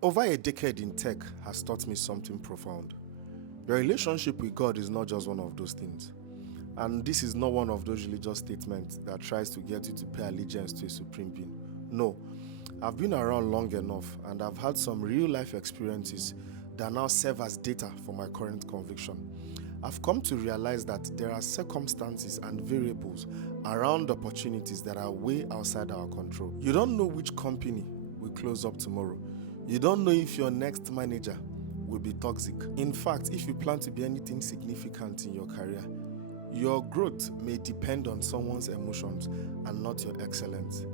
Over a decade in tech has taught me something profound. Your relationship with God is not just one of those things. And this is not one of those religious statements that tries to get you to pay allegiance to a supreme being. No, I've been around long enough and I've had some real life experiences that now serve as data for my current conviction. I've come to realize that there are circumstances and variables around opportunities that are way outside our control. You don't know which company will close up tomorrow. You don't know if your next manager will be toxic. In fact, if you plan to be anything significant in your career, your growth may depend on someone's emotions and not your excellence.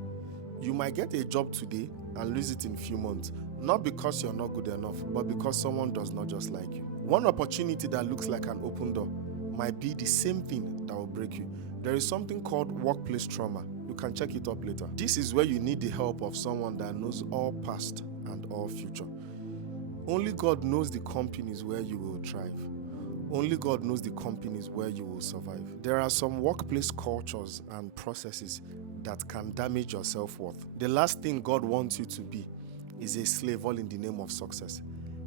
You might get a job today and lose it in a few months, not because you're not good enough, but because someone does not just like you. One opportunity that looks like an open door might be the same thing that will break you. There is something called workplace trauma. You can check it up later. This is where you need the help of someone that knows all past and all future. Only God knows the companies where you will thrive. Only God knows the companies where you will survive. There are some workplace cultures and processes that can damage your self-worth. The last thing God wants you to be is a slave all in the name of success.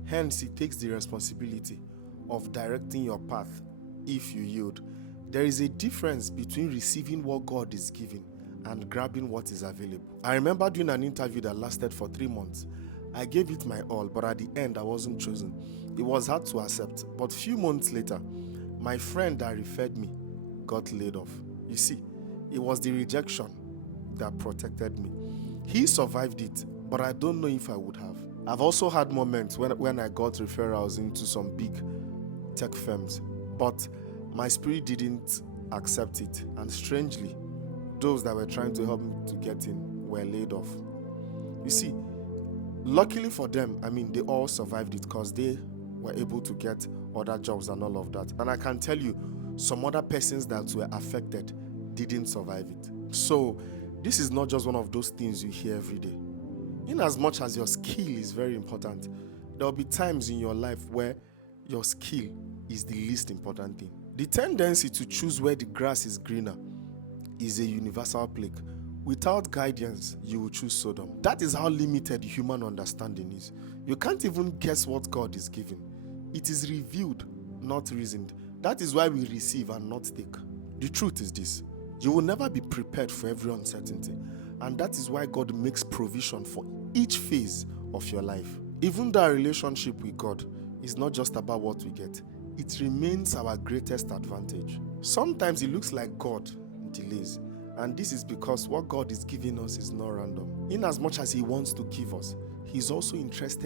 Hence, He takes the responsibility of directing your path if you yield. There is a difference between receiving what God is giving and grabbing what is available. I remember doing an interview that lasted for 3 months. I gave it my all, but at the end, I wasn't chosen. It was hard to accept, but few months later, my friend that referred me got laid off. You see, it was the rejection that protected me. He survived it, but I don't know if I would have. I've also had moments when I got referrals into some big tech firms, but my spirit didn't accept it. And strangely, those that were trying to help me to get in were laid off. You see, luckily for them, they all survived it because they were able to get other jobs and all of that. And I can tell you, some other persons that were affected didn't survive it. So this is not just one of those things you hear every day. In as much as your skill is very important, there will be times in your life where your skill is the least important thing. The tendency to choose where the grass is greener is a universal plague. Without guidance, you will choose Sodom. That is how limited human understanding is. You can't even guess what God is giving. It is revealed, not reasoned. That is why we receive and not take. The truth is this: you will never be prepared for every uncertainty. And that is why God makes provision for each phase of your life. Even though our relationship with God is not just about what we get, it remains our greatest advantage. Sometimes it looks like God delays, and this is because what God is giving us is not random. In as much as He wants to give us, He's also interested